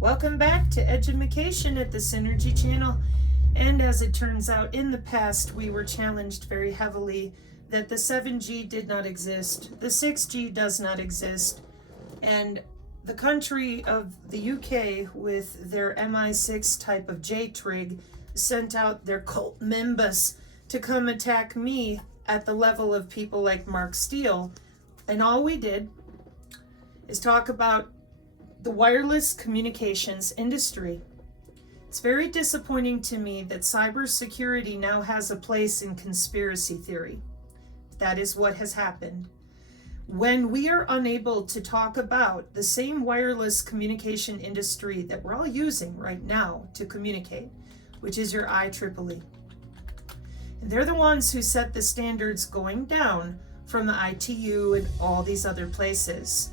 Welcome back to Edumacation at the Synergy Channel. And as it turns out, in the past we were challenged very heavily that the 7G did not exist, the 6G does not exist, and the country of the UK with their MI6 type of J-trig sent out their cult members to come attack me at the level of people like Mark Steele. And all we did is talk about the wireless communications industry. It's very disappointing to me that cybersecurity now has a place in conspiracy theory. That is what has happened. When we are unable to talk about the same wireless communication industry that we're all using right now to communicate, which is your IEEE. And they're the ones who set the standards going down from the ITU and all these other places.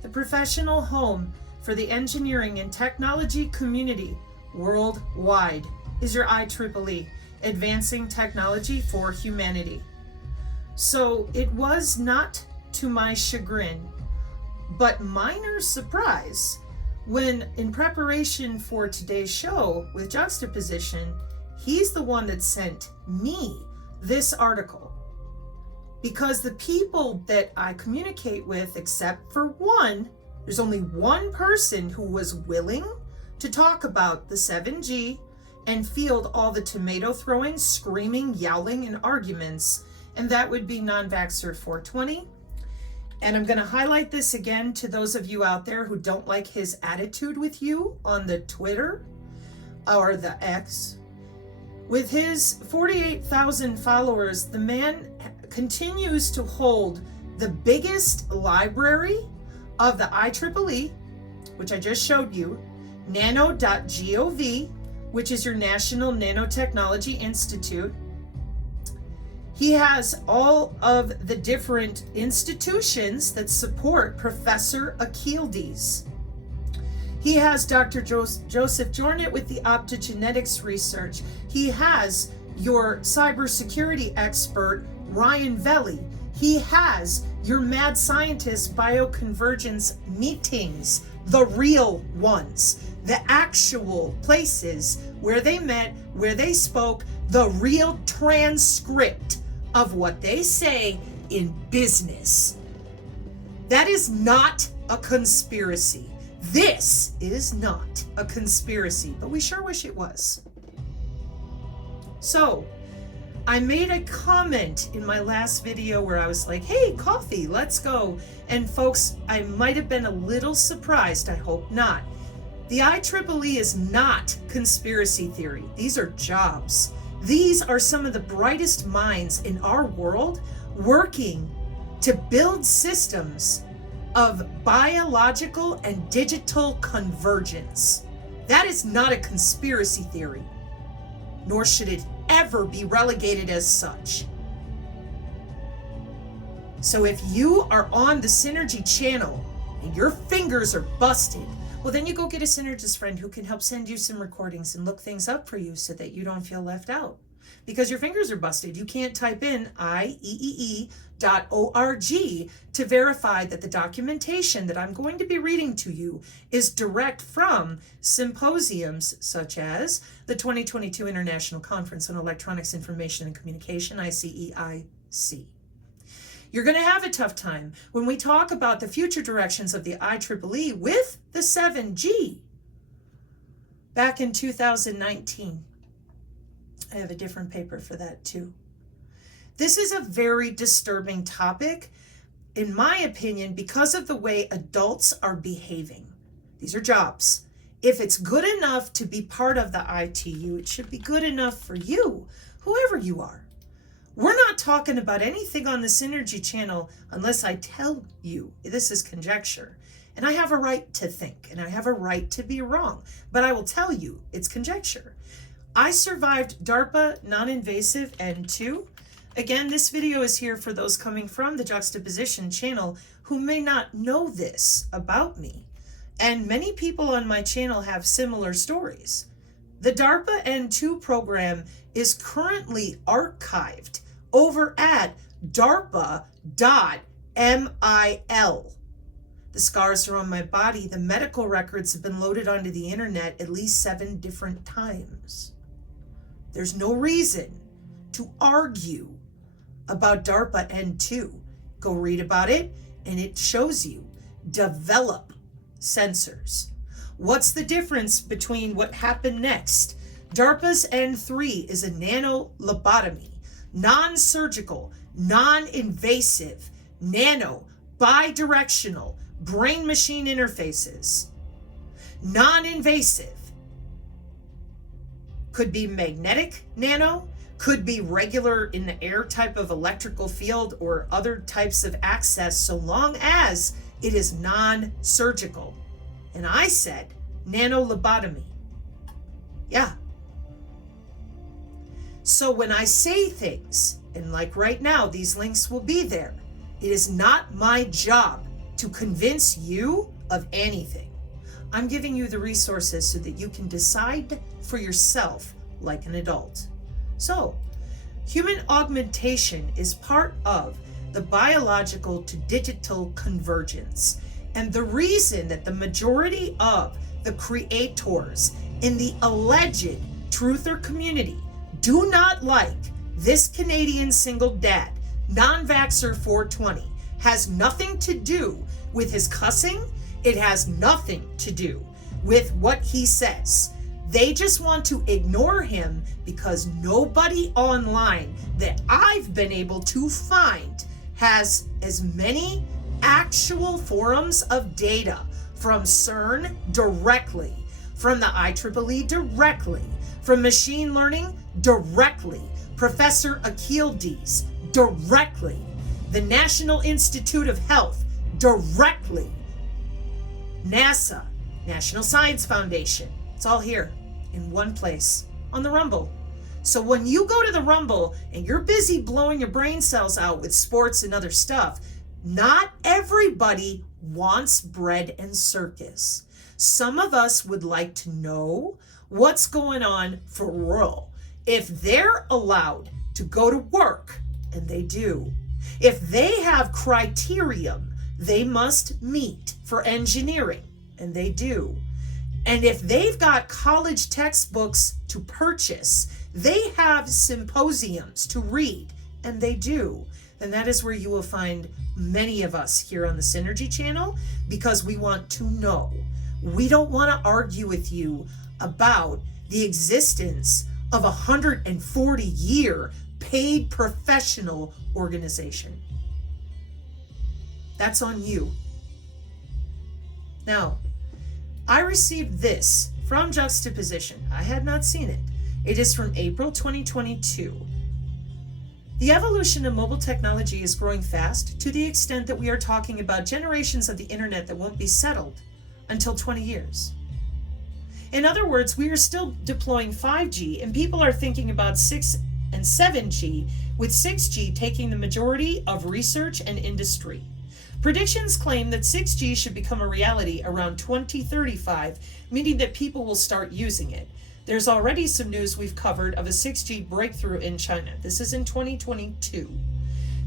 The professional home for the engineering and technology community worldwide is your IEEE, Advancing Technology for Humanity. So it was not to my chagrin, but minor surprise, when in preparation for today's show with Juxtaposition, he's the one that sent me this article. Because the people that I communicate with, except for one, there's only one person who was willing to talk about the 7G and field all the tomato throwing, screaming, yowling, and arguments, and that would be non-vaxxer 420. And I'm going to highlight this again to those of you out there who don't like his attitude with you on the Twitter or the X. With his 48,000 followers, the man continues to hold the biggest library of the IEEE, which I just showed you, nano.gov, which is your National Nanotechnology Institute. He has all of the different institutions that support Professor Akhildes. He has Dr. Joseph Jornet with the optogenetics research. He has your cybersecurity expert, Ryan Velli. He has your mad scientist bioconvergence meetings, the real ones, the actual places where they met, where they spoke, the real transcript of what they say in business. That is not a conspiracy. This is not a conspiracy, but we sure wish it was. So, I made a comment in my last video where I was like, hey, coffee, let's go. And folks, I might have been a little surprised, I hope not. The IEEE is not conspiracy theory. These are jobs. These are some of the brightest minds in our world working to build systems of biological and digital convergence. That is not a conspiracy theory, nor should it ever be relegated as such. So if you are on the Synergy channel and your fingers are busted, well, then you go get a synergist friend who can help send you some recordings and look things up for you so that you don't feel left out. Because your fingers are busted, you can't type in IEEE.org to verify that the documentation that I'm going to be reading to you is direct from symposiums such as the 2022 International Conference on Electronics, Information, and Communication, ICEIC. You're going to have a tough time when we talk about the future directions of the IEEE with the 7G. Back in 2019, I have a different paper for that too. This is a very disturbing topic, in my opinion, because of the way adults are behaving. These are jobs. If it's good enough to be part of the ITU, it should be good enough for you, whoever you are. We're not talking about anything on the Synergy channel unless I tell you this is conjecture. And I have a right to think, and I have a right to be wrong, but I will tell you it's conjecture. I survived DARPA non-invasive N2. Again, this video is here for those coming from the Juxtaposition channel who may not know this about me. And many people on my channel have similar stories. The DARPA N2 program is currently archived over at darpa.mil. The scars are on my body. The medical records have been loaded onto the internet at least 7 different times. There's no reason to argue about DARPA N2. Go read about it, and it shows you. Develop sensors. What's the difference between what happened next? DARPA's N3 is a nano-lobotomy, non-surgical, non-invasive, nano, bidirectional, brain-machine interfaces. Non-invasive. Could be magnetic nano, could be regular in the air type of electrical field or other types of access, so long as it is non-surgical. And I said nano-lobotomy. Yeah. So when I say things, and like right now, these links will be there, it is not my job to convince you of anything. I'm giving you the resources so that you can decide for yourself like an adult. So, human augmentation is part of the biological to digital convergence. And the reason that the majority of the creators in the alleged truther community do not like this Canadian single dad, non-vaxxer 420, has nothing to do with his cussing. It has nothing to do with what he says. They just want to ignore him because nobody online that I've been able to find has as many actual forums of data from CERN directly, from the IEEE directly, from machine learning directly, Professor Akhildes directly, the National Institute of Health directly, NASA, National Science Foundation. It's all here in one place on the Rumble. So when you go to the Rumble and you're busy blowing your brain cells out with sports and other stuff, not everybody wants bread and circus. Some of us would like to know what's going on for real. If they're allowed to go to work, and they do, if they have criterion they must meet for engineering, and they do, and if they've got college textbooks to purchase, they have symposiums to read, and they do, then that is where you will find many of us here on the Synergy channel, because we want to know. We don't want to argue with you about the existence of a 140-year paid professional organization. That's on you. Now, I received this from Juxtaposition. I had not seen it. It is from April 2022. The evolution of mobile technology is growing fast to the extent that we are talking about generations of the internet that won't be settled until 20 years. In other words, we are still deploying 5G, and people are thinking about 6 and 7G, with 6G taking the majority of research and industry. Predictions claim that 6G should become a reality around 2035, meaning that people will start using it. There's already some news we've covered of a 6G breakthrough in China. This is in 2022.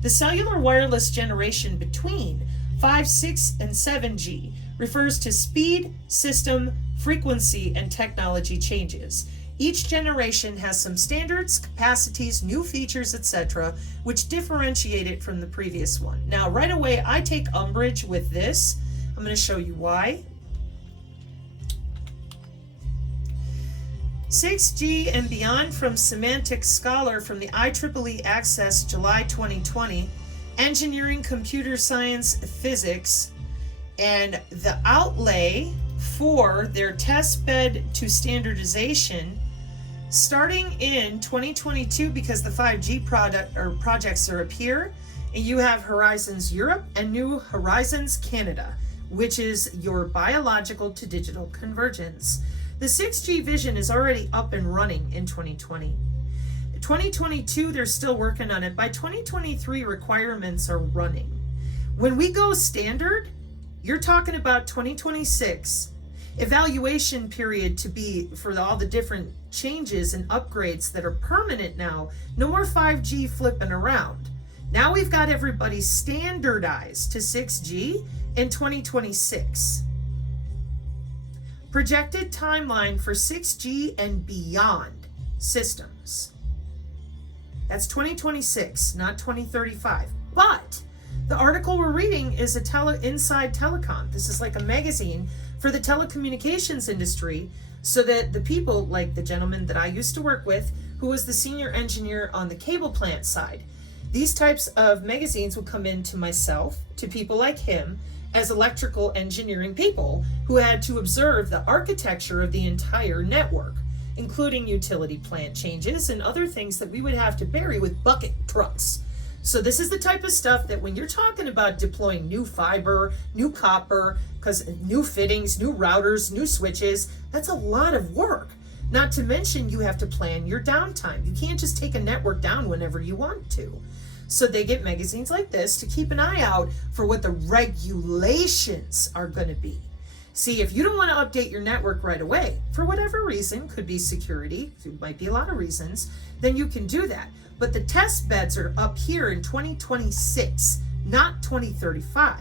The cellular wireless generation between 5, 6, and 7G refers to speed, system, frequency, and technology changes. Each generation has some standards, capacities, new features, etc., which differentiate it from the previous one. Now, right away, I take umbrage with this. I'm going to show you why. 6G and beyond from Semantic Scholar from the IEEE Access, July 2020, Engineering, Computer Science, Physics, and the outlay for their test bed to standardization starting in 2022, because the 5G projects are up here, and you have Horizons Europe and New Horizons Canada, which is your biological to digital convergence. The 6G vision is already up and running in 2020. 2022, they're still working on it. By 2023, requirements are running. When we go standard, you're talking about 2026. Evaluation period to be for all the different changes and upgrades that are permanent now. No more 5G flipping around. Now we've got everybody standardized to 6G in 2026. Projected timeline for 6G and beyond systems. That's 2026, not 2035. But the article we're reading is Inside Telecom. This is like a magazine for the telecommunications industry, so that the people like the gentleman that I used to work with, who was the senior engineer on the cable plant side, these types of magazines would come in to myself, to people like him, as electrical engineering people who had to observe the architecture of the entire network, including utility plant changes and other things that we would have to bury with bucket trucks. So this is the type of stuff that when you're talking about deploying new fiber, new copper, because new fittings, new routers, new switches, that's a lot of work. Not to mention you have to plan your downtime. You can't just take a network down whenever you want to. So they get magazines like this to keep an eye out for what the regulations are going to be. See, if you don't want to update your network right away, for whatever reason, could be security, there might be a lot of reasons, then you can do that. But the test beds are up here in 2026, not 2035.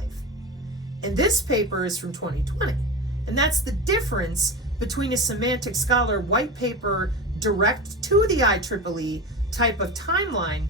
And this paper is from 2020. And that's the difference between a Semantic Scholar white paper direct to the IEEE type of timeline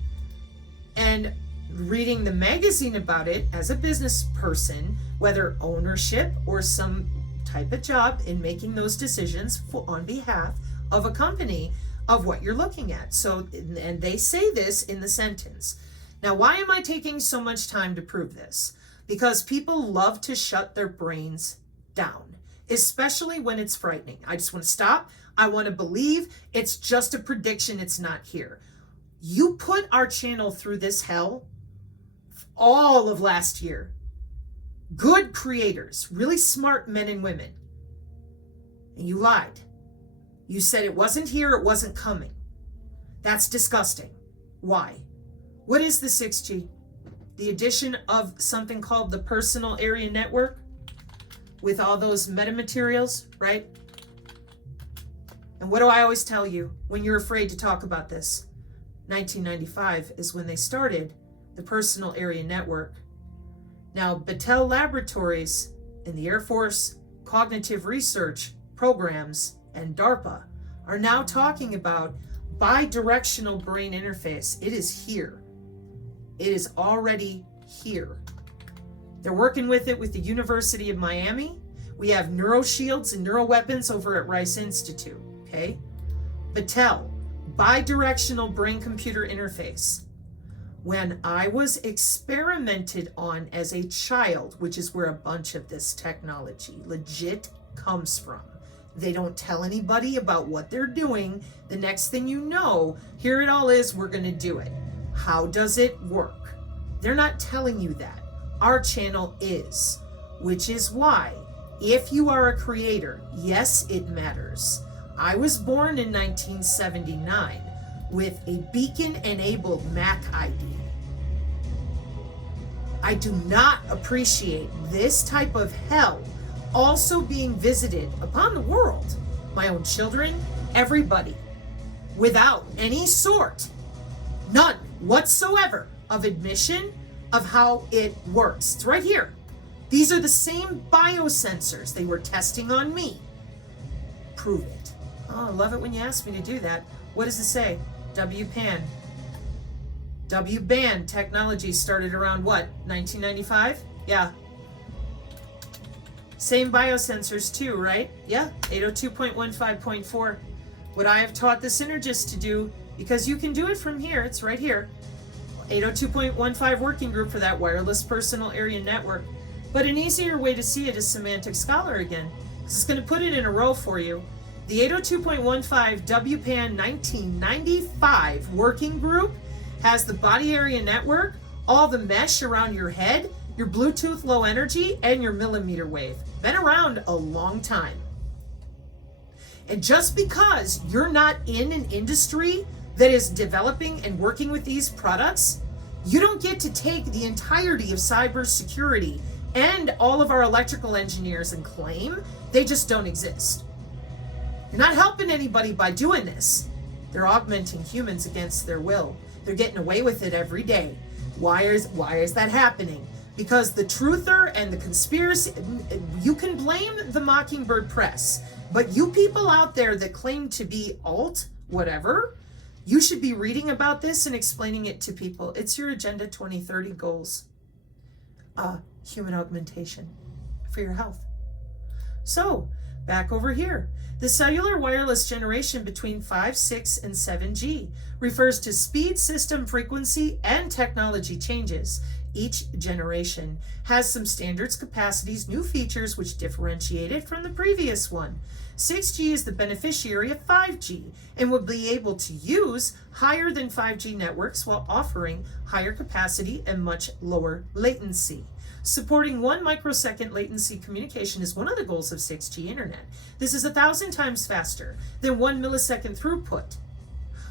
and reading the magazine about it as a business person, whether ownership or some type of job in making those decisions on behalf of a company of what you're looking at. So, and they say this in the sentence. Now, why am I taking so much time to prove this? Because people love to shut their brains down, especially when it's frightening. I just want to stop. I want to believe it's just a prediction. It's not here. You put our channel through this hell all of last year. Good creators, really smart men and women. And you lied. You said it wasn't here, it wasn't coming. That's disgusting. Why? What is the 6G? The addition of something called the personal area network with all those metamaterials, right? And what do I always tell you when you're afraid to talk about this? 1995 is when they started the personal area network. Now, Battelle Laboratories in the Air Force Cognitive Research Programs and DARPA are now talking about bi-directional brain interface. It is here. It is already here. They're working with it with the University of Miami. We have neuroshields and neuroweapons over at Rice Institute, okay? Battelle, bi-directional brain-computer interface. When I was experimented on as a child, which is where a bunch of this technology legit comes from. They don't tell anybody about what they're doing. The next thing you know, here it all is, we're going to do it. How does it work? They're not telling you that. Our channel is, which is why, if you are a creator, yes, it matters. I was born in 1979 with a beacon-enabled Mac ID. I do not appreciate this type of hell also being visited upon the world, my own children, everybody, without any sort, none whatsoever, of admission of how it works. It's right here. These are the same biosensors they were testing on me. Prove it. Oh, I love it when you ask me to do that. What does it say? WPAN. WBAN technology started around what? 1995? Yeah. Same biosensors too, right? Yeah, 802.15.4. What I have taught the synergists to do, because you can do it from here, it's right here. 802.15 working group for that wireless personal area network. But an easier way to see it is Semantic Scholar again, because it's going to put it in a row for you. The 802.15 WPAN 1995 working group has the body area network, all the mesh around your head, your Bluetooth low energy, and your millimeter wave. Been around a long time. And just because you're not in an industry that is developing and working with these products, you don't get to take the entirety of cybersecurity and all of our electrical engineers and claim they just don't exist. You're not helping anybody by doing this. They're augmenting humans against their will. They're getting away with it every day. Why is that happening? Because the truther and the conspiracy, you can blame the Mockingbird Press, but you people out there that claim to be alt, whatever, you should be reading about this and explaining it to people. It's your Agenda 2030 goals. Human augmentation for your health. So, back over here. The cellular wireless generation between 5, 6, and 7G refers to speed, system, frequency, and technology changes. Each generation has some standards, capacities, new features which differentiate it from the previous one. 6G is the beneficiary of 5G and will be able to use higher than 5G networks while offering higher capacity and much lower latency. Supporting 1 microsecond latency communication is one of the goals of 6G internet. This is 1,000 times faster than 1 millisecond throughput,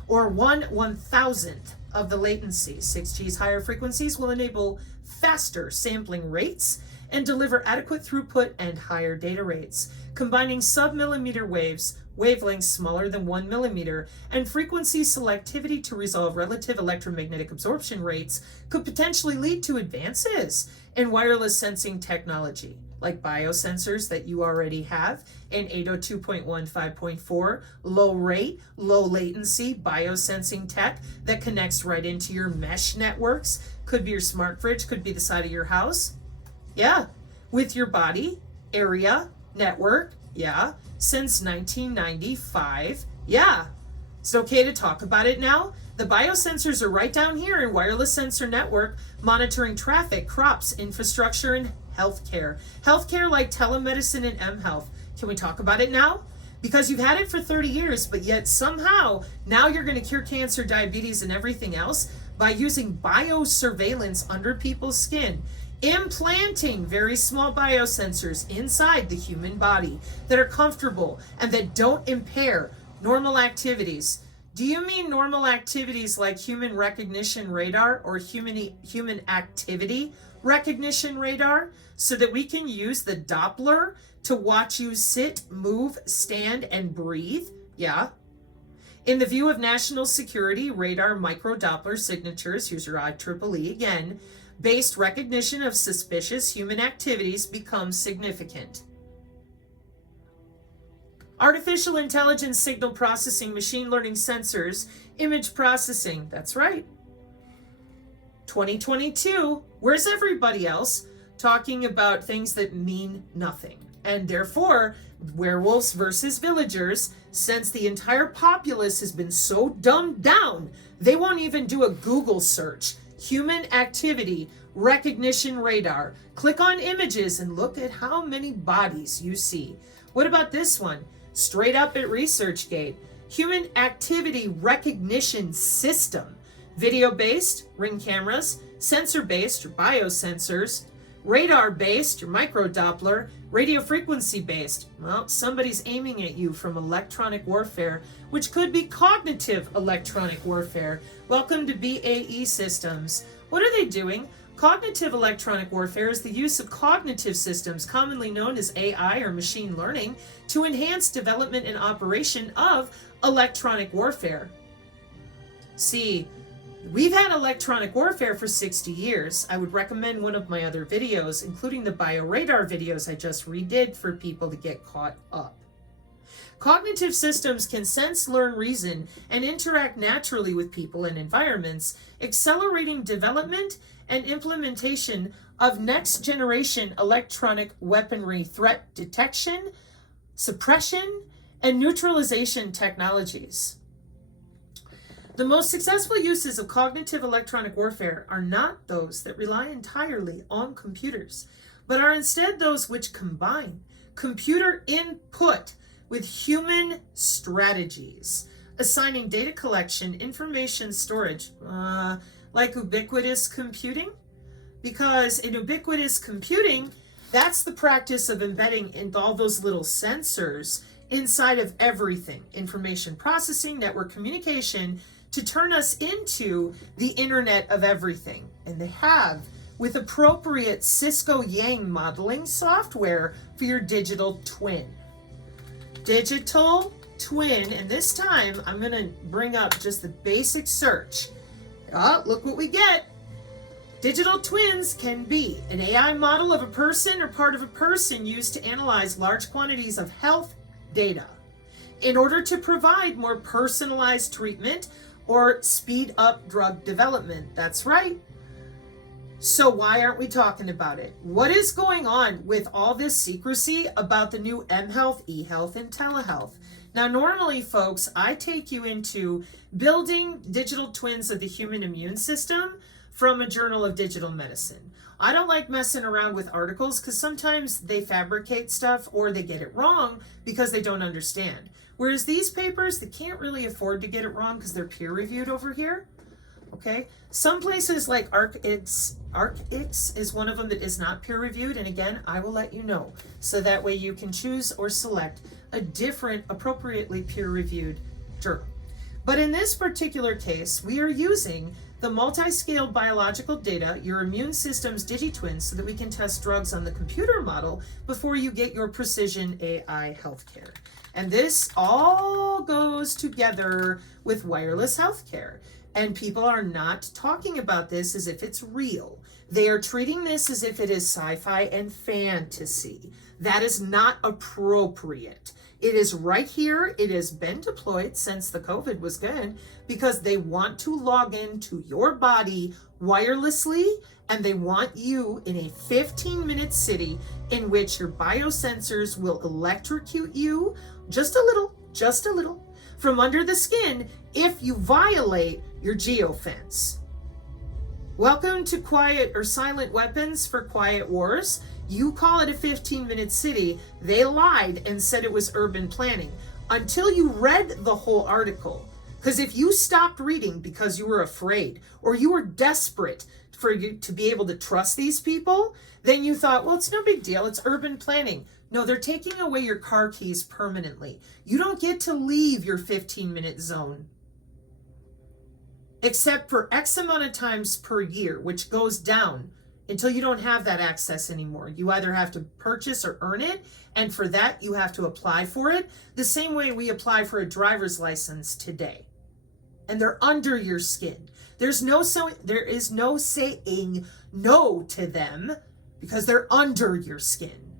or 1/1000th of the latency. 6G's higher frequencies will enable faster sampling rates and deliver adequate throughput and higher data rates. Combining sub-millimeter wavelengths smaller than 1 millimeter, and frequency selectivity to resolve relative electromagnetic absorption rates could potentially lead to advances in wireless sensing technology, like biosensors that you already have in 802.15.4, low rate, low latency biosensing tech that connects right into your mesh networks. Could be your smart fridge, could be the side of your house. Yeah, with your body, area, network, yeah, since 1995, yeah. It's okay to talk about it now. The biosensors are right down here in wireless sensor network, monitoring traffic, crops, infrastructure, and healthcare. Healthcare like telemedicine and mHealth. Can we talk about it now? Because you've had it for 30 years, but yet somehow now you're going to cure cancer, diabetes, and everything else by using biosurveillance under people's skin. Implanting very small biosensors inside the human body that are comfortable and that don't impair normal activities. Do you mean normal activities like human recognition radar or human activity recognition radar, so that we can use the Doppler to watch you sit, move, stand, and breathe? Yeah. In the view of national security, radar micro-Doppler signatures, here's your IEEE again, based recognition of suspicious human activities becomes significant. Artificial intelligence signal processing, machine learning sensors, image processing, that's right. 2022, where's everybody else talking about things that mean nothing? And therefore, werewolves versus villagers, since the entire populace has been so dumbed down, they won't even do a Google search. Human activity recognition radar. Click on images and look at how many bodies you see. What about this one? Straight up at ResearchGate. Human activity recognition system. Video-based, ring cameras. Sensor-based, your biosensors. Radar-based, your micro-Doppler. Radio frequency-based. Well, somebody's aiming at you from electronic warfare, which could be cognitive electronic warfare. Welcome to BAE Systems. What are they doing? Cognitive electronic warfare is the use of cognitive systems, commonly known as AI or machine learning, to enhance development and operation of electronic warfare. See, we've had electronic warfare for 60 years. I would recommend one of my other videos, including the bioradar videos I just redid for people to get caught up. Cognitive systems can sense, learn, reason, and interact naturally with people and environments, accelerating development and implementation of next-generation electronic weaponry threat detection, suppression, and neutralization technologies. The most successful uses of cognitive electronic warfare are not those that rely entirely on computers, but are instead those which combine computer input with human strategies, assigning data collection, information storage, like ubiquitous computing. Because in ubiquitous computing, that's the practice of embedding in all those little sensors inside of everything, information processing, network communication, to turn us into the Internet of Everything. And they have, with appropriate Cisco Yang modeling software for your digital twin. Digital twin, and this time I'm going to bring up just the basic search. Oh, look what we get. Digital twins can be an AI model of a person or part of a person used to analyze large quantities of health data in order to provide more personalized treatment or speed up drug development. That's right. So why aren't we talking about it? What is going on with all this secrecy about the new mHealth, eHealth, and telehealth? Now, normally, folks, I take you into building digital twins of the human immune system from a journal of digital medicine. I don't like messing around with articles because sometimes they fabricate stuff or they get it wrong because they don't understand. Whereas these papers, they can't really afford to get it wrong because they're peer reviewed over here. Okay, some places like ArcX is one of them that is not peer reviewed, and again, I will let you know so that way you can choose or select a different appropriately peer reviewed journal. But in this particular case, we are using the multi-scaled biological data, your immune system's digitwins, so that we can test drugs on the computer model before you get your precision AI healthcare. And this all goes together with wireless healthcare. And people are not talking about this as if it's real. They are treating this as if it is sci-fi and fantasy. That is not appropriate. It is right here. It has been deployed since the COVID was good because they want to log into your body wirelessly, and they want you in a 15-minute city in which your biosensors will electrocute you just a little, from under the skin if you violate your geofence. Welcome to quiet or silent weapons for quiet wars. You call it a 15-minute city. They lied and said it was urban planning until you read the whole article. Because if you stopped reading because you were afraid or you were desperate for you to be able to trust these people, then you thought, well, it's no big deal. It's urban planning. No, they're taking away your car keys permanently. You don't get to leave your 15-minute zone except for X amount of times per year, which goes down until you don't have that access anymore. You either have to purchase or earn it, and for that, you have to apply for it, the same way we apply for a driver's license today. And they're under your skin. There is no saying no to them because they're under your skin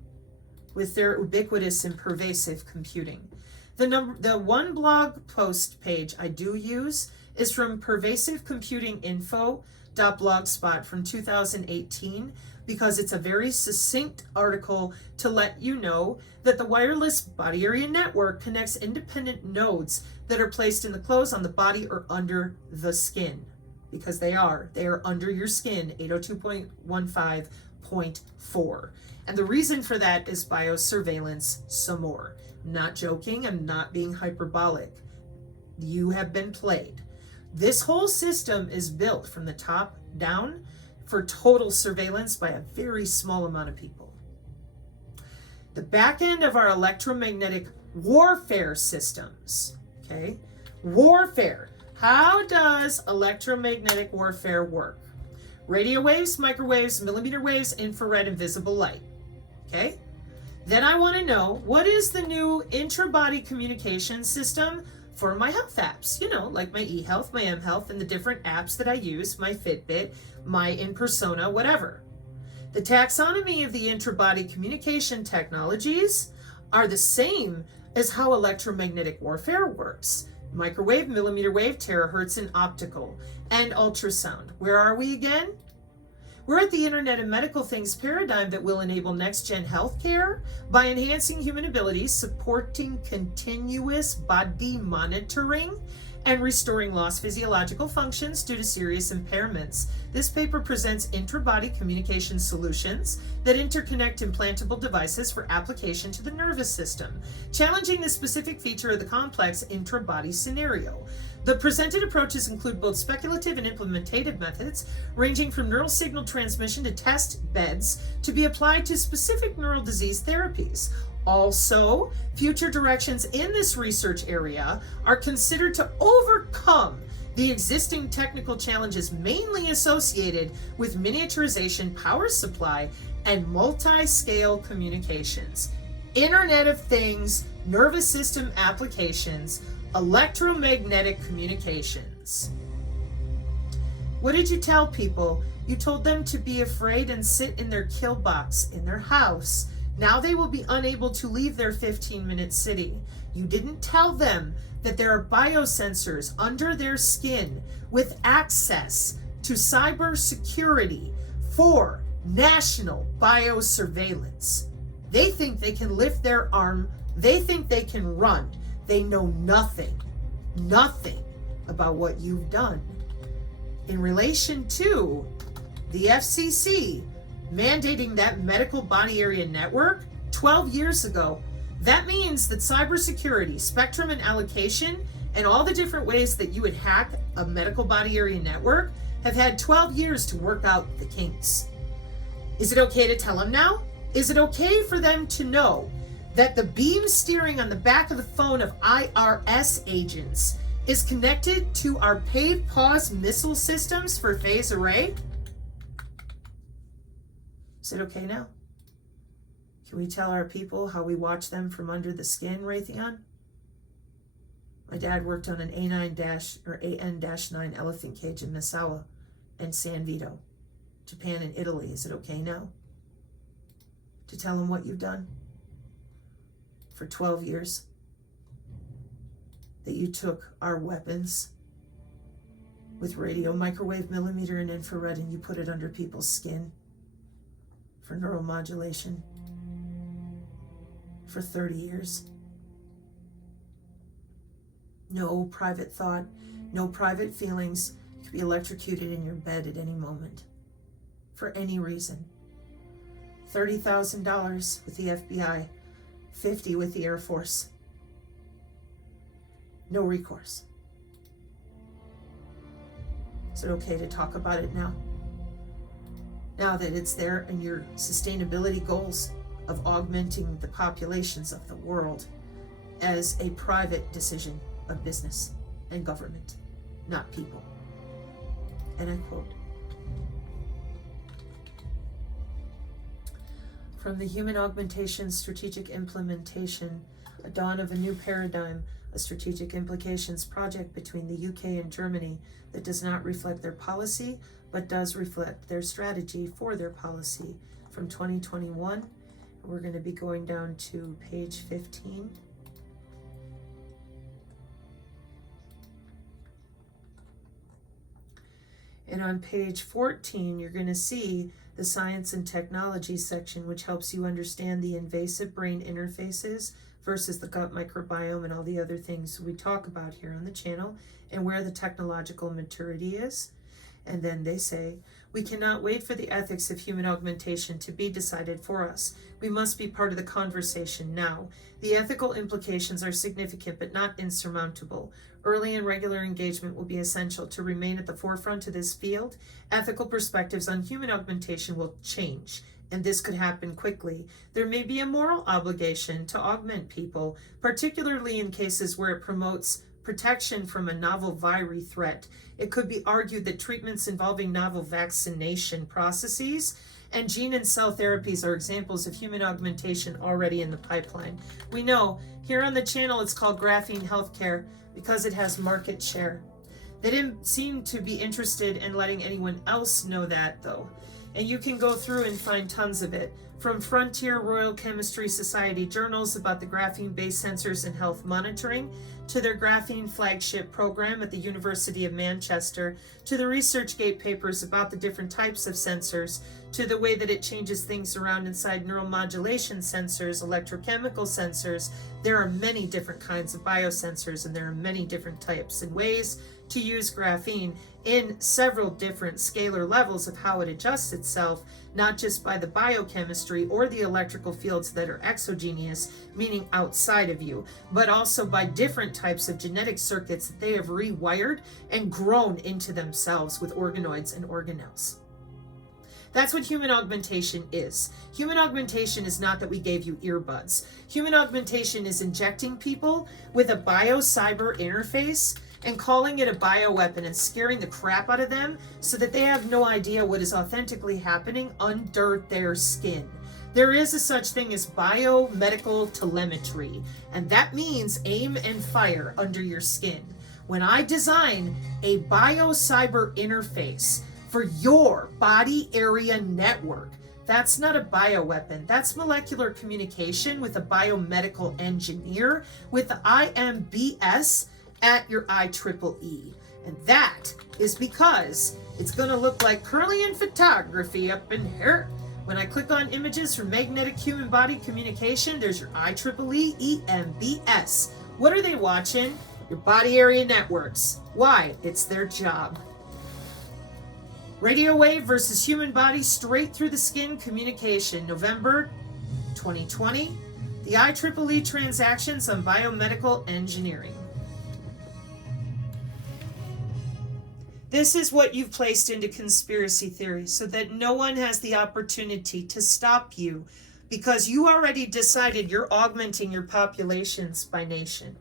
with their ubiquitous and pervasive computing. The one blog post page I do use is from pervasivecomputinginfo.blogspot from 2018 because it's a very succinct article to let you know that the wireless body area network connects independent nodes that are placed in the clothes, on the body, or under the skin, because they are under your skin, 802.15.4. And the reason for that is biosurveillance some more. Not joking, I'm not being hyperbolic. You have been played. This whole system is built from the top down for total surveillance by a very small amount of people. The back end of our electromagnetic warfare systems, okay? Warfare. How does electromagnetic warfare work? Radio waves, microwaves, millimeter waves, infrared, and visible light, okay? Then I want to know, what is the new intra-body communication system for my health apps, like my eHealth, my mHealth, and the different apps that I use, my Fitbit, my InPersona, whatever. The taxonomy of the intra-body communication technologies are the same as how electromagnetic warfare works. Microwave, millimeter wave, terahertz, and optical, and ultrasound. Where are we again? We're at the Internet of Medical Things paradigm that will enable next-gen healthcare by enhancing human abilities, supporting continuous body monitoring, and restoring lost physiological functions due to serious impairments. This paper presents intra-body communication solutions that interconnect implantable devices for application to the nervous system, challenging the specific feature of the complex intra-body scenario. The presented approaches include both speculative and implementative methods, ranging from neural signal transmission to test beds to be applied to specific neural disease therapies. Also, future directions in this research area are considered to overcome the existing technical challenges mainly associated with miniaturization, power supply, and multi-scale communications, Internet of Things, nervous system applications, electromagnetic communications. What did you tell people? You told them to be afraid and sit in their kill box in their house. Now they will be unable to leave their 15-minute city. You didn't tell them that there are biosensors under their skin with access to cybersecurity for national biosurveillance. They think they can lift their arm. They think they can run. They know nothing about what you've done. In relation to the FCC mandating that medical body area network 12 years ago, that means that cybersecurity, spectrum and allocation, and all the different ways that you would hack a medical body area network have had 12 years to work out the kinks. Is it okay to tell them now? Is it okay for them to know that the beam steering on the back of the phone of IRS agents is connected to our paid pause missile systems for phase array? Is it okay now? Can we tell our people how we watch them from under the skin, Raytheon? My dad worked on an AN-9 elephant cage in Misawa and San Vito, Japan and Italy. Is it okay now to tell them what you've done for 12 years? That you took our weapons with radio, microwave, millimeter, and infrared, and you put it under people's skin for neuromodulation for 30 years. No private thought, no private feelings. You could be electrocuted in your bed at any moment for any reason. $30,000 with the FBI, $50,000 with the Air Force. No recourse. Is it okay to talk about it now? Now that it's there in your sustainability goals of augmenting the populations of the world as a private decision of business and government, not people. And I quote, from the Human Augmentation Strategic Implementation, a dawn of a new paradigm, a strategic implications project between the UK and Germany that does not reflect their policy, but does reflect their strategy for their policy from 2021. We're going to be going down to page 15. And on page 14, you're going to see the science and technology section, which helps you understand the invasive brain interfaces versus the gut microbiome and all the other things we talk about here on the channel, and where the technological maturity is. And then they say, we cannot wait for the ethics of human augmentation to be decided for us. We must be part of the conversation now. The ethical implications are significant but not insurmountable. Early and regular engagement will be essential to remain at the forefront of this field. Ethical perspectives on human augmentation will change, and this could happen quickly. There may be a moral obligation to augment people, particularly in cases where it promotes protection from a novel viri threat. It could be argued that treatments involving novel vaccination processes and gene and cell therapies are examples of human augmentation already in the pipeline. We know here on the channel it's called graphene healthcare because it has market share. They didn't seem to be interested in letting anyone else know that though. And you can go through and find tons of it. From Frontier Royal Chemistry Society journals about the graphene-based sensors in health monitoring, to their graphene flagship program at the University of Manchester, to the ResearchGate papers about the different types of sensors, to the way that it changes things around inside neuromodulation sensors, electrochemical sensors. There are many different kinds of biosensors, and there are many different types and ways to use graphene in several different scalar levels of how it adjusts itself, not just by the biochemistry or the electrical fields that are exogenous, meaning outside of you, but also by different types of genetic circuits that they have rewired and grown into themselves with organoids and organelles. That's what human augmentation is. Human augmentation is not that we gave you earbuds. Human augmentation is injecting people with a bio-cyber interface and calling it a bioweapon and scaring the crap out of them so that they have no idea what is authentically happening under their skin. There is a such thing as biomedical telemetry, and that means aim and fire under your skin. when I design a biocyber interface for your body area network. That's not a bioweapon. That's molecular communication with a biomedical engineer with the IMBS at your IEEE. And that is because it's going to look like Curlian photography up in here. When I click on images from magnetic human body communication, there's your IEEE EMBS. What are they watching? Your body area networks. Why? It's their job. Radio wave versus human body straight through the skin communication, November 2020. The IEEE transactions on biomedical engineering. This is what you've placed into conspiracy theory so that no one has the opportunity to stop you because you already decided you're augmenting your populations by nation.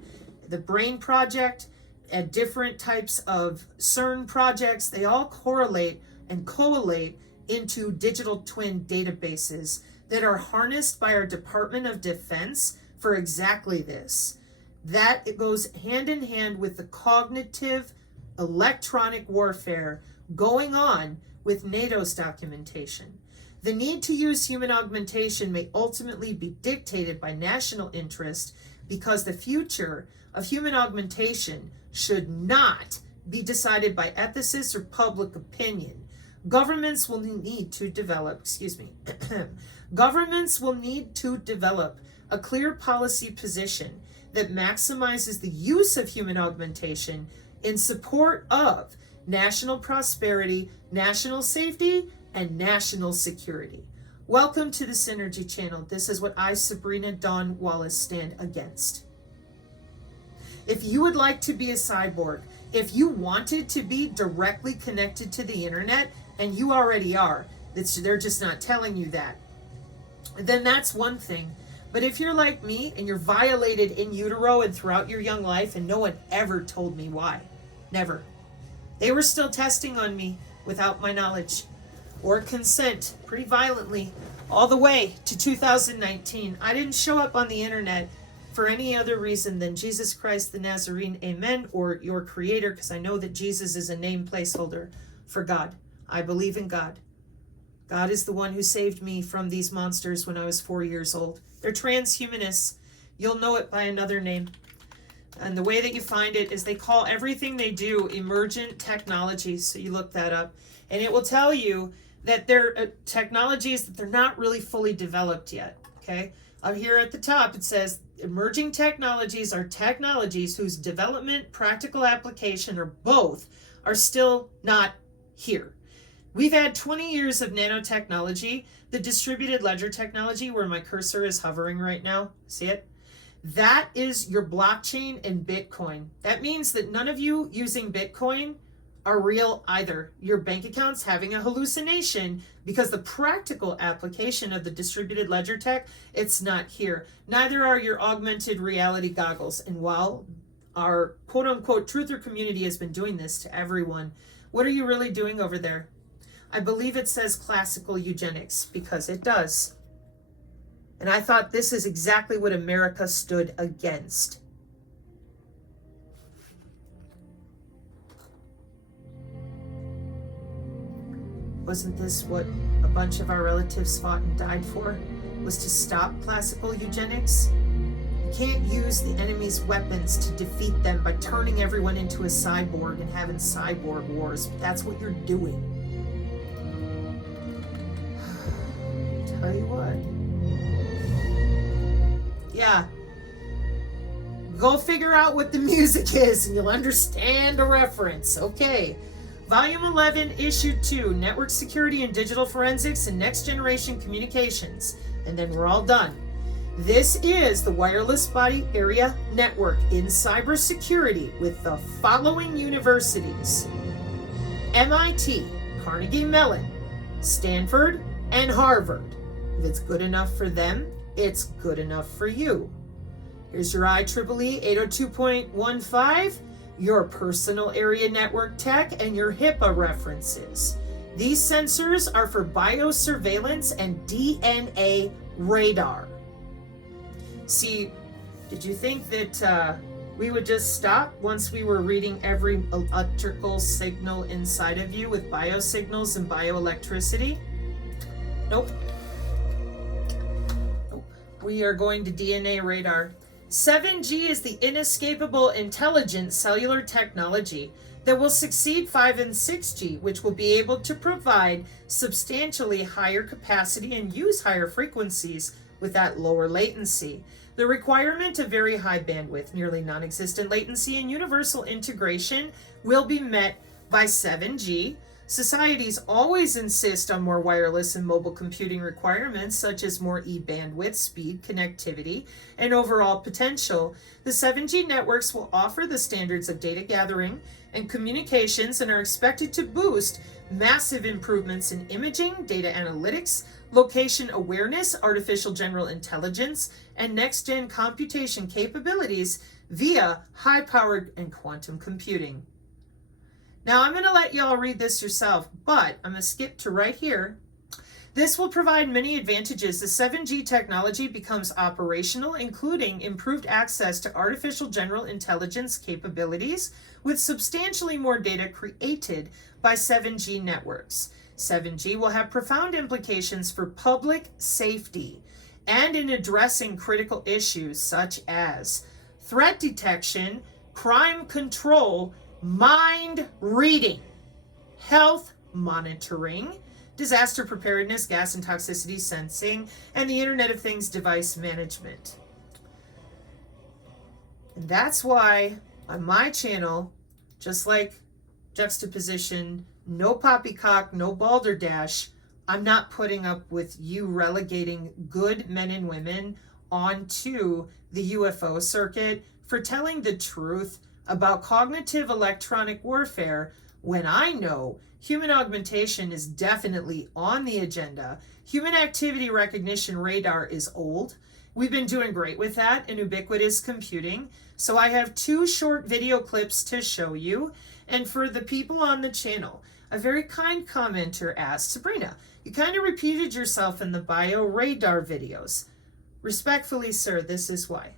The Brain Project and different types of CERN projects, they all correlate and collate into digital twin databases that are harnessed by our Department of Defense for exactly this. That it goes hand in hand with the cognitive electronic warfare going on with NATO's documentation. The need to use human augmentation may ultimately be dictated by national interest because the future of human augmentation should not be decided by ethicists or public opinion. Governments will need to develop, governments will need to develop a clear policy position that maximizes the use of human augmentation in support of national prosperity, national safety, and national security. Welcome to the Synergy Channel. This is what I, Sabrina Dawn Wallace, stand against. If you would like to be a cyborg, if you wanted to be directly connected to the internet, and you already are, they're just not telling you that, then that's one thing. But if you're like me and you're violated in utero and throughout your young life and no one ever told me why, never. They were still testing on me without my knowledge or consent pretty violently all the way to 2019. I didn't show up on the internet for any other reason than Jesus Christ the Nazarene, amen, or your creator, because I know that Jesus is a name placeholder for God. I believe in God. God is the one who saved me from these monsters when I was 4 years old. They're transhumanists. You'll know it by another name. And the way that you find it is they call everything they do emergent technologies. So you look that up. And it will tell you that they're technologies that they're not really fully developed yet. Okay? Up here at the top it says emerging technologies are technologies whose development, practical application, or both are still not here. We've had 20 years of nanotechnology, the distributed ledger technology where my cursor is hovering right now. See it? That is your blockchain and Bitcoin. That means that none of you using Bitcoin are real either. Your bank account's having a hallucination because the practical application of the distributed ledger tech, it's not here. Neither are your augmented reality goggles. And while our quote unquote truther community has been doing this to everyone, what are you really doing over there? I believe it says classical eugenics because it does. And I thought this is exactly what America stood against. Wasn't this what a bunch of our relatives fought and died for? Was to stop classical eugenics? You can't use the enemy's weapons to defeat them by turning everyone into a cyborg and having cyborg wars. But that's what you're doing. Tell you what. Yeah. Go figure out what the music is and you'll understand the reference. Okay. Volume 11, Issue 2, Network Security and Digital Forensics and Next Generation Communications. And then we're all done. This is the Wireless Body Area Network in cybersecurity with the following universities: MIT, Carnegie Mellon, Stanford, and Harvard. If it's good enough for them, it's good enough for you. Here's your IEEE 802.15, your personal area network tech, and your HIPAA references. These sensors are for biosurveillance and DNA radar. See, did you think that We would just stop once we were reading every electrical signal inside of you with biosignals and bioelectricity. Nope. We are going to DNA radar. 7G is the inescapable intelligent cellular technology that will succeed 5 and 6G, which will be able to provide substantially higher capacity and use higher frequencies with that lower latency. The requirement of very high bandwidth, nearly non-existent latency, and universal integration will be met by 7G. Societies always insist on more wireless and mobile computing requirements, such as more e-bandwidth, speed, connectivity, and overall potential. The 7G networks will offer the standards of data gathering and communications and are expected to boost massive improvements in imaging, data analytics, location awareness, artificial general intelligence, and next-gen computation capabilities via high-powered and quantum computing. Now, I'm going to let y'all read this yourself, but I'm going to skip to right here. This will provide many advantages. The 7G technology becomes operational, including improved access to artificial general intelligence capabilities with substantially more data created by 7G networks. 7G will have profound implications for public safety and in addressing critical issues such as threat detection, crime control, mind reading, health monitoring, disaster preparedness, gas and toxicity sensing, and the Internet of Things device management. And that's why on my channel, just like Juxtaposition, no poppycock, no balderdash, I'm not putting up with you relegating good men and women onto the UFO circuit for telling the truth about cognitive electronic warfare when I know human augmentation is definitely on the agenda. Human activity recognition radar is old. We've been doing great with that in ubiquitous computing. So I have 2 short video clips to show you. And for the people on the channel, a very kind commenter asked, Sabrina, you kind of repeated yourself in the bio radar videos. Respectfully, sir, this is why.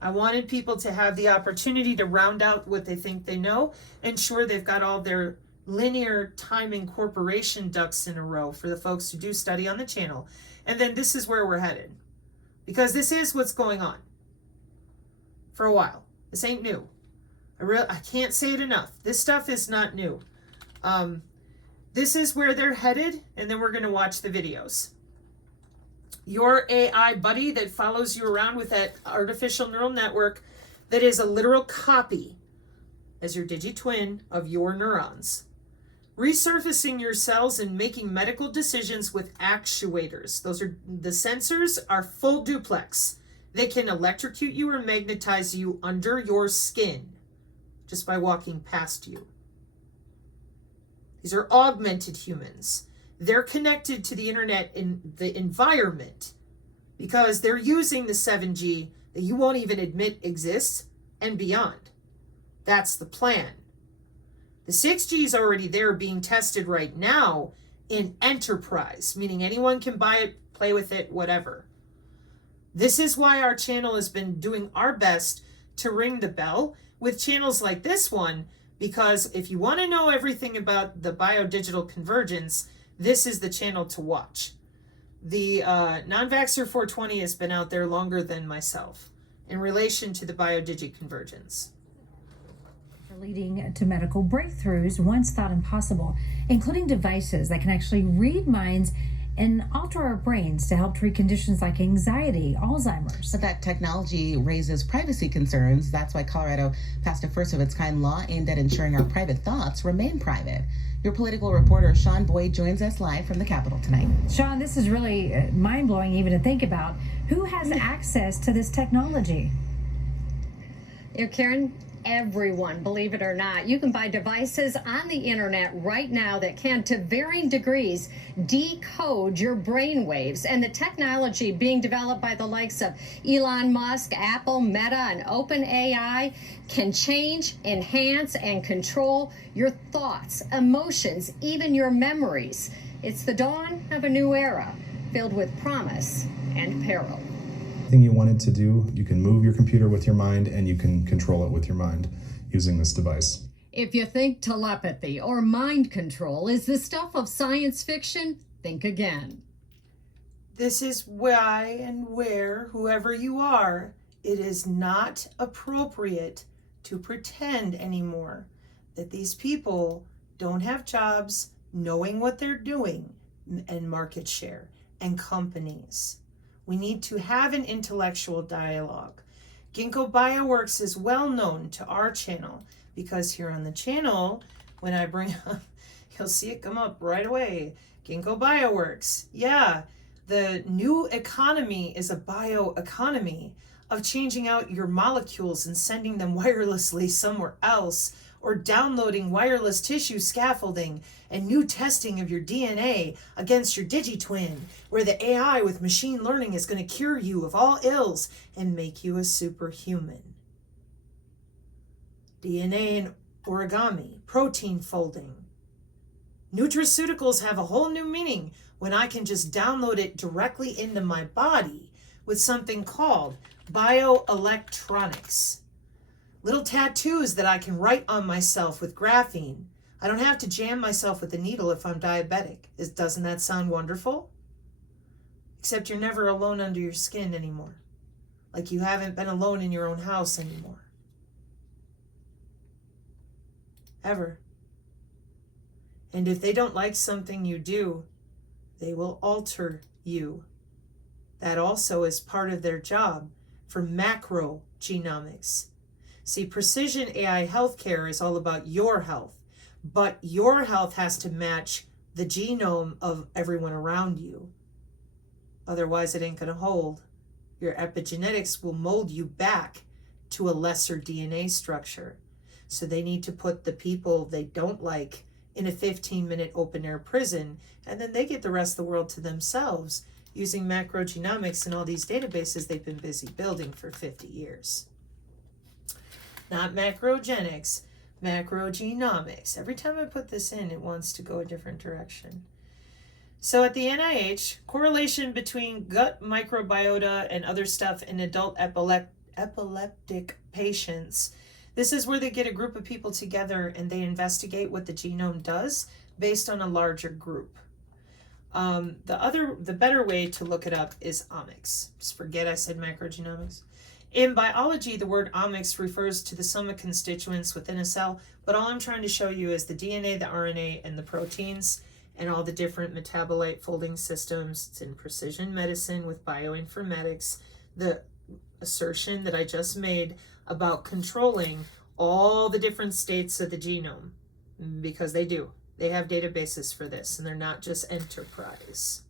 I wanted people to have the opportunity to round out what they think they know, ensure they've got all their linear time incorporation ducks in a row for the folks who do study on the channel. And then this is where we're headed. Because this is what's going on for a while. This ain't new. I can't say it enough. This stuff is not new. This is where they're headed, and then we're going to watch the videos. Your AI buddy that follows you around with that artificial neural network that is a literal copy as your digi-twin of your neurons. Resurfacing your cells and making medical decisions with actuators. The sensors are full duplex. They can electrocute you or magnetize you under your skin just by walking past you. These are augmented humans. They're connected to the internet in the environment because they're using the 7G that you won't even admit exists and beyond. That's the plan. The 6G is already there being tested right now in enterprise, meaning anyone can buy it, play with it, whatever. This is why our channel has been doing our best to ring the bell with channels like this one, because if you want to know everything about the biodigital convergence, this is the channel to watch. The Non-Vaxxer 420 has been out there longer than myself in relation to the biodigi convergence. Leading to medical breakthroughs once thought impossible, including devices that can actually read minds and alter our brains to help treat conditions like anxiety, Alzheimer's. But that technology raises privacy concerns. That's why Colorado passed a first-of-its-kind law aimed at ensuring our private thoughts remain private. Your political reporter, Sean Boyd, joins us live from the Capitol tonight. Sean, this is really mind-blowing even to think about. Who has access to this technology? Karen, everyone, believe it or not. You can buy devices on the internet right now that can, to varying degrees, decode your brain waves. And the technology being developed by the likes of Elon Musk, Apple, Meta, and OpenAI can change, enhance, and control your thoughts, emotions, even your memories. It's the dawn of a new era filled with promise and peril. anything you wanted to do, you can move your computer with your mind and you can control it with your mind using this device. If you think telepathy or mind control is the stuff of science fiction, think again. This is why and where, whoever you are, it is not appropriate to pretend anymore that these people don't have jobs, knowing what they're doing, and market share, and companies. We need to have an intellectual dialogue. Ginkgo Bioworks is well known to our channel because here on the channel, when I bring up, you'll see it come up right away. Ginkgo Bioworks. Yeah, the new economy is a bioeconomy of changing out your molecules and sending them wirelessly somewhere else, or downloading wireless tissue scaffolding and new testing of your DNA against your digitwin, where the AI with machine learning is going to cure you of all ills and make you a superhuman. DNA and origami, protein folding. Nutraceuticals have a whole new meaning when I can just download it directly into my body with something called bioelectronics. Little tattoos that I can write on myself with graphene. I don't have to jam myself with a needle if I'm diabetic. Doesn't that sound wonderful? Except you're never alone under your skin anymore. Like you haven't been alone in your own house anymore. Ever. And if they don't like something you do, they will alter you. That also is part of their job for macro genomics. See, precision AI healthcare is all about your health, but your health has to match the genome of everyone around you. Otherwise, it ain't going to hold. Your epigenetics will mold you back to a lesser DNA structure. So they need to put the people they don't like in a 15-minute open-air prison, and then they get the rest of the world to themselves using macrogenomics and all these databases they've been busy building for 50 years. Not macrogenics, macrogenomics. Every time I put this in, it wants to go a different direction. So at the NIH, correlation between gut microbiota and other stuff in adult epileptic patients. This is where they get a group of people together and they investigate what the genome does based on a larger group. The better way to look it up is omics. Just forget I said macrogenomics. In biology, the word omics refers to the sum of constituents within a cell, but all I'm trying to show you is the DNA, the RNA, and the proteins, and all the different metabolite folding systems. It's in precision medicine with bioinformatics. The assertion that I just made about controlling all the different states of the genome, because they do. They have databases for this, and they're not just enterprise.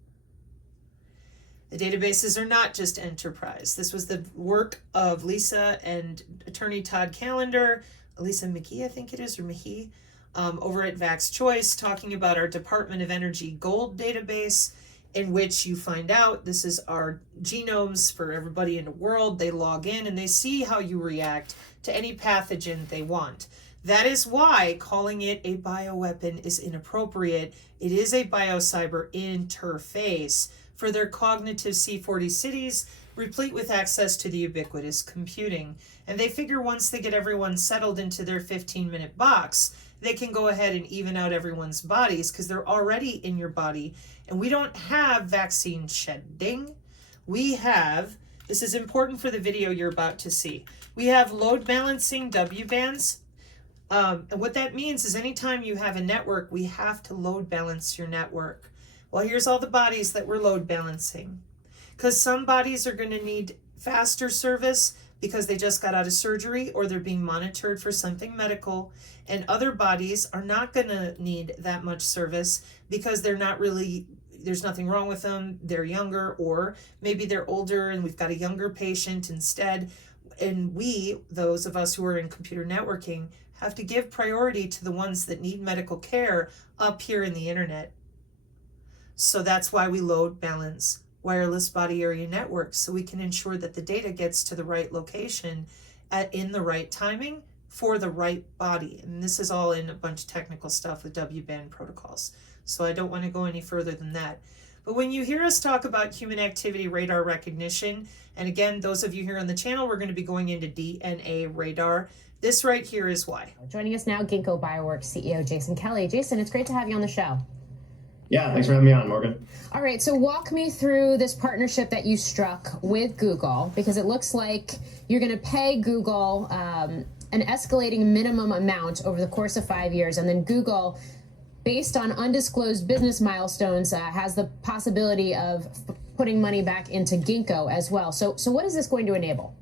The databases are not just enterprise. This was the work of Lisa and attorney Todd Callender, Lisa McGee, I think it is, or McGee, over at Vax Choice, talking about our Department of Energy Gold database, in which you find out this is our genomes for everybody in the world. They log in and they see how you react to any pathogen they want. That is why calling it a bioweapon is inappropriate. It is a biocyber interface for their cognitive C40 cities, replete with access to the ubiquitous computing. And they figure once they get everyone settled into their 15-minute box, they can go ahead and even out everyone's bodies because they're already in your body. And we don't have vaccine shedding. We have, this is important for the video you're about to see, we have load balancing W bands. And what that means is anytime you have a network, we have to load balance your network. Well, here's all the bodies that we're load balancing. Because some bodies are going to need faster service because they just got out of surgery or they're being monitored for something medical. And other bodies are not going to need that much service because they're not really, there's nothing wrong with them. They're younger, or maybe they're older and we've got a younger patient instead. And we, those of us who are in computer networking, have to give priority to the ones that need medical care up here in the internet. So that's why we load balance wireless body area networks, so we can ensure that the data gets to the right location in the right timing for the right body. And this is all in a bunch of technical stuff with W-band protocols. So I don't want to go any further than that. But when you hear us talk about human activity radar recognition, and again, those of you here on the channel, we're going to be going into DNA radar. This right here is why. Joining us now, Ginkgo Bioworks CEO Jason Kelly. Jason, it's great to have you on the show. Yeah, thanks for having me on, Morgan. All right, so walk me through this partnership that you struck with Google, because it looks like you're going to pay Google an escalating minimum amount over the course of 5 years, and then Google, based on undisclosed business milestones, has the possibility of putting money back into Ginkgo as well. So what is this going to enable?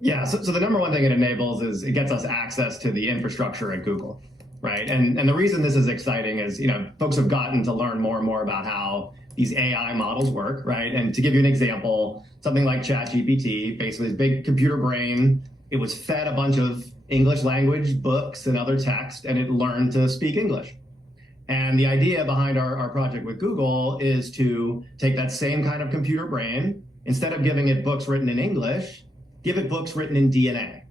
Yeah, so the number one thing it enables is it gets us access to the infrastructure at Google, right? And the reason this is exciting is, folks have gotten to learn more and more about how these AI models work, right? And to give you an example, something like ChatGPT, basically this big computer brain, it was fed a bunch of English language books and other text, and it learned to speak English. And the idea behind our project with Google is to take that same kind of computer brain, instead of giving it books written in English, give it books written in DNA.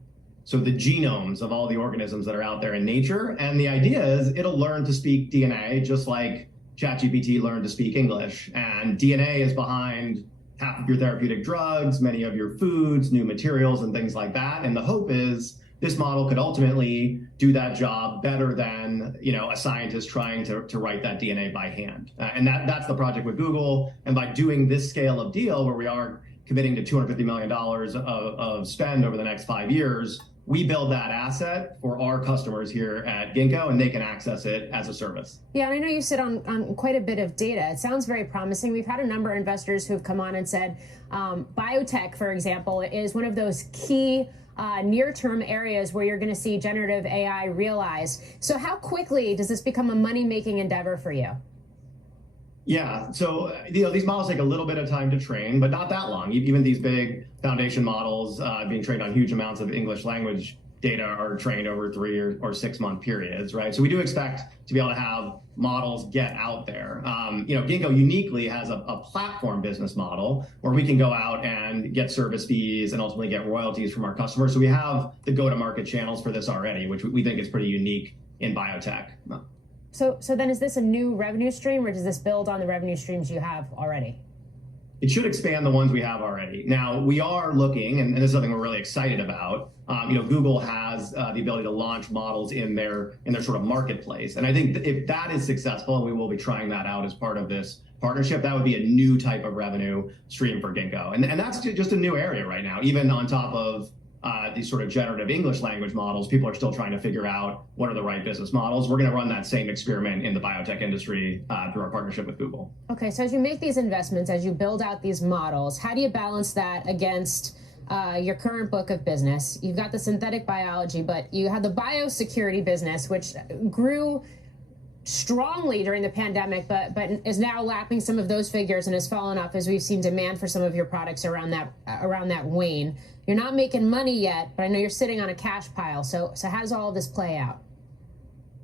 So the genomes of all the organisms that are out there in nature. And the idea is it'll learn to speak DNA just like ChatGPT learned to speak English. And DNA is behind half of your therapeutic drugs, many of your foods, new materials, and things like that. And the hope is this model could ultimately do that job better than a scientist trying to write that DNA by hand. And that's the project with Google. And by doing this scale of deal, where we are committing to $250 million of spend over the next 5 years, we build that asset for our customers here at Ginkgo, and they can access it as a service. Yeah, and I know you sit on quite a bit of data. It sounds very promising. We've had a number of investors who've come on and said biotech, for example, is one of those key near-term areas where you're going to see generative AI realized. So how quickly does this become a money-making endeavor for you? Yeah, so these models take a little bit of time to train, but not that long. Even these big foundation models being trained on huge amounts of English language data are trained over 3 or 6 month periods, right? So we do expect to be able to have models get out there. Ginkgo uniquely has a platform business model where we can go out and get service fees and ultimately get royalties from our customers. So we have the go-to-market channels for this already, which we think is pretty unique in biotech. So then is this a new revenue stream, or does this build on the revenue streams you have already? It should expand the ones we have already. Now, we are looking, and this is something we're really excited about. Google has the ability to launch models in their sort of marketplace. And I think if that is successful, and we will be trying that out as part of this partnership, that would be a new type of revenue stream for Ginkgo. And that's just a new area right now, even on top of these sort of generative English language models. People are still trying to figure out what are the right business models. We're going to run that same experiment in the biotech industry through our partnership with Google. Okay, so as you make these investments, as you build out these models, how do you balance that against your current book of business? You've got the synthetic biology, but you have the biosecurity business, which grew strongly during the pandemic, but is now lapping some of those figures and has fallen off as we've seen demand for some of your products around that wane. You're not making money yet, but I know you're sitting on a cash pile. So how does all this play out?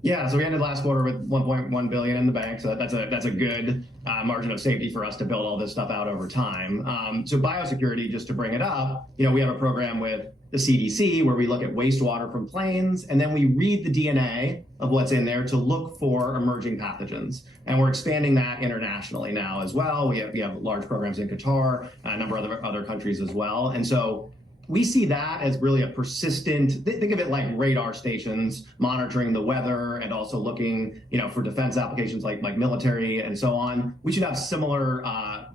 Yeah, so we ended last quarter with $1.1 billion in the bank. So that's a good margin of safety for us to build all this stuff out over time. So biosecurity, just to bring it up, we have a program with the CDC where we look at wastewater from planes, and then we read the DNA of what's in there to look for emerging pathogens. And we're expanding that internationally now as well. We have large programs in Qatar, a number of other countries as well. And so we see that as really a persistent, think of it like radar stations monitoring the weather and also looking, for defense applications like military and so on. We should have similar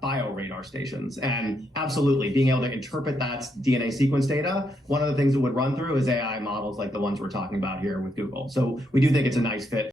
bioradar stations. And absolutely, being able to interpret that DNA sequence data, one of the things that would run through is AI models like the ones we're talking about here with Google. So we do think it's a nice fit